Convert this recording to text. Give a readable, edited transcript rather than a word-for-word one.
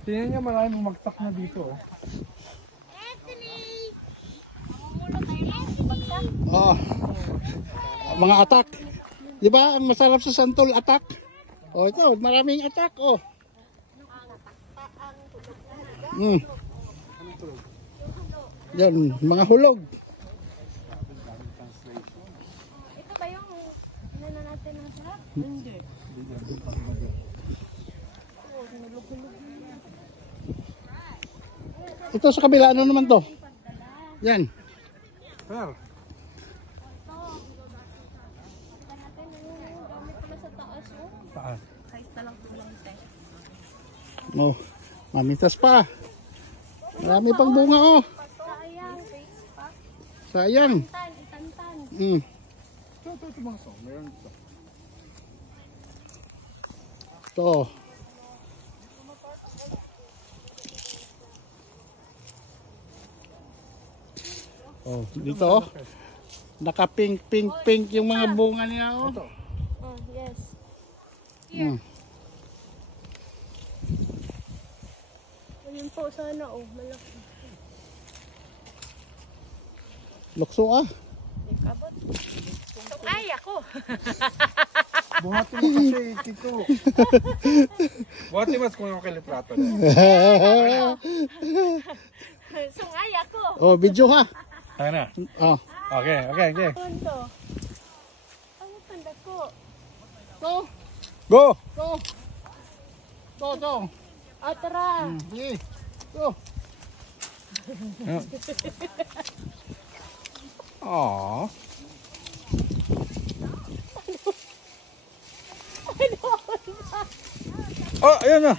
Tingnan niya, maraming bumagsak na dito. Oh. Mga atak. Di ba? Ang masarap sa santol, atak. Oh, ito, maraming atak, oh. Yan, mga hulog. Ito ba yung inano natin ng sarap? Hindi. Ito sa kabila, ano naman to? Yan. Sir. Saan? Oh, mamitas pa. Marami pang bunga, oh. Sayang. Ito, mga so. Meron ito. Ito. Oh, dito, oh. Naka-pink, pink, pink yung mga bunga niya, oh. Oh, yes. Ayun po, sana, oh, malaki. Lukso, ah. Ikabot. Ay, ako. Buhati mo kasi, Kiko. Buhati mas kung ako kalitrato. Sungay ako. Oh, video, ha. Tayo na. Oh. Okay. Punto. Ano tanda ko? Go. Go! Go. Tara. Sige. Go. Aww. Oh, ayan na.